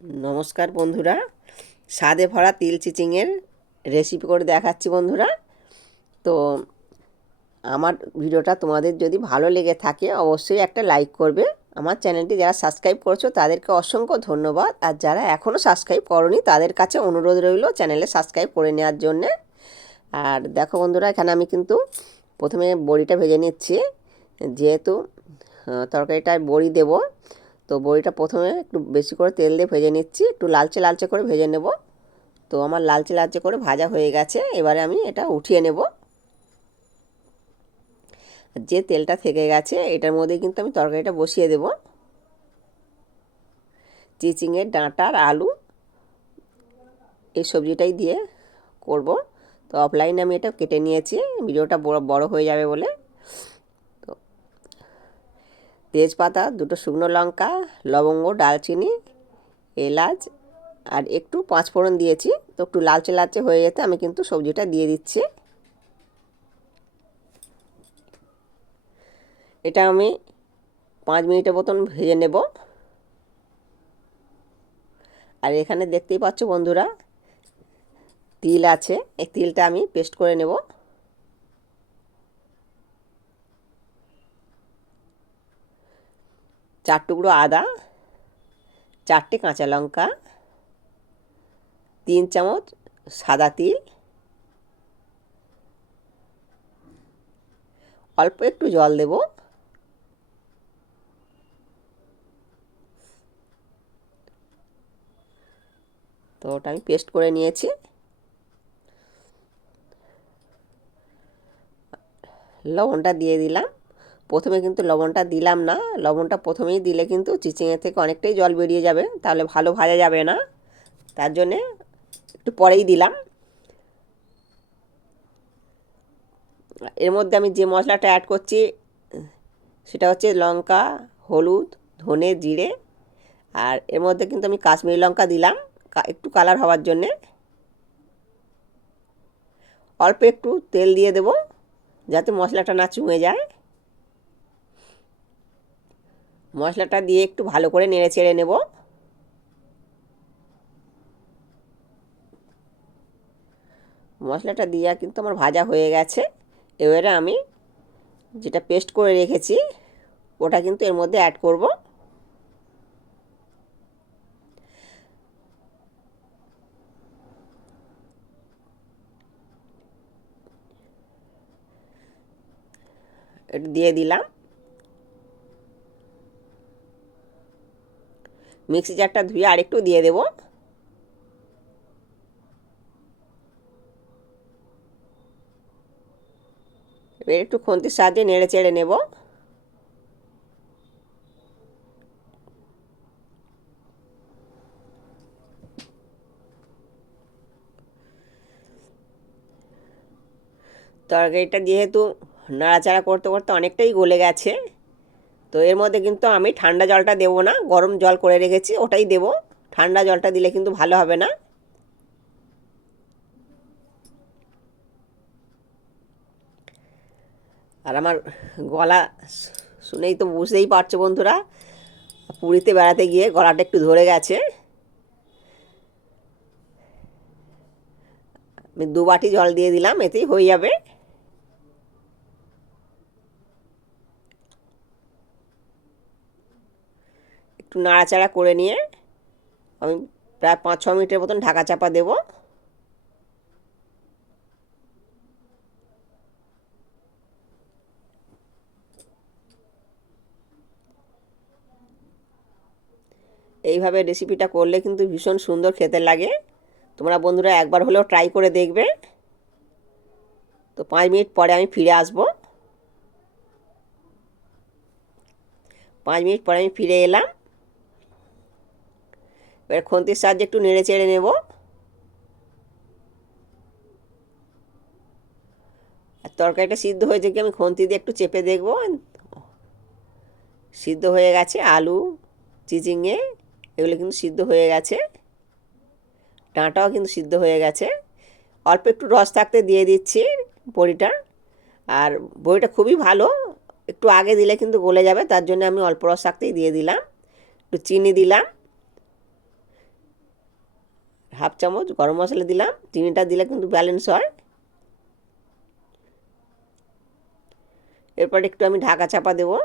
নমস্কার বন্ধুরা। স্বাদে ভরা তিল চিচিংয়ের রেসিপি করে দেখাচ্ছি বন্ধুরা। তো আমার ভিডিওটা তোমাদের যদি ভালো লেগে থাকে, অবশ্যই একটা লাইক করবে। আমার চ্যানেলটি যারা সাবস্ক্রাইব করছ, তাদেরকে অসংখ্য ধন্যবাদ। আর যারা এখনও সাবস্ক্রাইব করনি, তাদের কাছে অনুরোধ রইল চ্যানেলে সাবস্ক্রাইব করে নেওয়ার জন্যে। আর দেখো বন্ধুরা, এখানে আমি কিন্তু প্রথমে বড়িটা ভেজে নিচ্ছি। যেহেতু তরকারিটায় বড়ি দেবো তো বড়িটা প্রথমে একটু বেশি করে তেল দিয়ে ভেজে নিচ্ছি। একটু লালচে লালচে করে ভেজে নেব। তো আমার লালচে লালচে করে ভাজা হয়ে গেছে। এবারে আমি এটা উঠিয়ে নেব। যে তেলটা থেকে গেছে, এটার মধ্যে কিন্তু আমি তরকারিটা বসিয়ে দেব। চিচিংয়ের ডাঁটার আলু এই সবজিটাই দিয়ে করব। তো অফলাইনে আমি এটা কেটে নিয়েছি। ভিডিওটা বড় বড় হয়ে যাবে বলে। তেজপাতা, দুটো শুকনো লঙ্কা, লবঙ্গ, ডালচিনি, এলাচ আর একটু পাঁচফোড়ন দিয়েছি। তো একটু লালচে লালচে হয়ে যেতে আমি কিন্তু সবজিটা দিয়ে দিচ্ছি। এটা আমি পাঁচ মিনিটের মতন ভেজে নেব। আর এখানে দেখতেই পাচ্ছ বন্ধুরা, তিল আছে। এই তিলটা আমি পেস্ট করে নেব। চার টুকরো আদা, চারটে কাঁচা লঙ্কা, তিন চামচ সাদা তিল, অল্প একটু জল দেব। তো ওটা আমি পেস্ট করে নিয়েছি। লবণটা দিয়ে দিলাম। প্রথমে কিন্তু লবণটা দিলাম না। লবণটা প্রথমেই দিলে কিন্তু চিচিংয়ে থেকে অনেকটাই জল বেরিয়ে যাবে, তাহলে ভালো ভাজা যাবে না। তার জন্যে একটু পরেই দিলাম। এর মধ্যে আমি যে মশলাটা অ্যাড করছি, সেটা হচ্ছে লঙ্কা, হলুদ, ধনে, জিরে, আর এর মধ্যে কিন্তু আমি কাশ্মীরি লঙ্কা দিলাম একটু কালার হওয়ার জন্যে। অল্প একটু তেল দিয়ে দেবো, যাতে মশলাটা না চুঁয়ে যায়। মশলাটা দিয়ে একটু ভালো করে নেড়ে চেড়ে নেব। মশলাটা দিয়ে কিন্তু আমার ভাজা হয়ে গেছে। এবারে আমি যেটা পেস্ট করে রেখেছি, ওটা কিন্তু এর মধ্যে অ্যাড করব। এটা দিয়ে দিলাম। মিক্সি জারটা ধুয়ে আরেকটু দিয়ে দেবো। এবার একটু খুন্তির সাহায্যে নেড়ে চেড়ে নেব। তরকারিটা যেহেতু নাড়াচাড়া করতে করতে অনেকটাই গলে গেছে তো এর মধ্যে কিন্তু আমি ঠান্ডা জলটা দেবো না, গরম জল করে রেখেছি, ওটাই দেবো। ঠান্ডা জলটা দিলে কিন্তু ভালো হবে না। আর আমার গলা শুনেই তো বুঝতেই পারছ বন্ধুরা, পুরীতে বেড়াতে গিয়ে গলাটা একটু ধরে গেছে। আমি দু বাটি জল দিয়ে দিলাম, এতেই হয়ে যাবে। একটু নাড়াচাড়া করে নিয়ে আমি প্রায় পাঁচ ছ মিনিটের মতন ঢাকা চাপা দেবো। এইভাবে রেসিপিটা করলে কিন্তু ভীষণ সুন্দর খেতে লাগে। তোমরা বন্ধুরা একবার হলেও ট্রাই করে দেখবে। তো পাঁচ মিনিট পরে আমি ফিরে আসব। পাঁচ মিনিট পরে আমি ফিরে এলাম। এবার খন্তির সাহায্যে একটু নেড়ে চেড়ে নেব। আর তরকারিটা সিদ্ধ হয়েছে কি আমি খন্তি দিয়ে একটু চেপে দেখব। সিদ্ধ হয়ে গেছে আলু চিচিঙে এগুলো কিন্তু সিদ্ধ হয়ে গেছে। ডাঁটাও কিন্তু সিদ্ধ হয়ে গেছে। অল্প একটু রস থাকতে দিয়ে দিচ্ছি বড়িটা। আর বড়িটা খুবই ভালো, একটু আগে দিলে কিন্তু গলে যাবে, তার জন্য আমি অল্প রস থাকতেই দিয়ে দিলাম। একটু চিনি দিলাম। হাফ চামচ গরম মশলা দিলাম, চিনিটা দিলে কিন্তু ব্যালেন্স হয়। এরপর একটু আমি ঢাকা চাপা দেবো।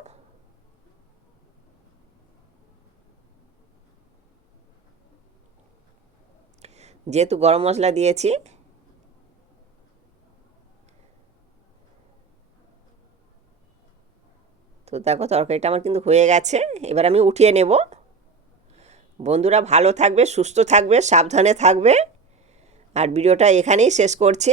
যেহেতু গরম মশলা দিয়েছি, তো দেখো তরকারিটা আমার কিন্তু হয়ে গেছে। এবার আমি উঠিয়ে নেব। বন্ধুরা ভালো থাকবে সুস্থ থাকবে সাবধানে থাকবে। আর ভিডিওটা এখানেই শেষ করছি।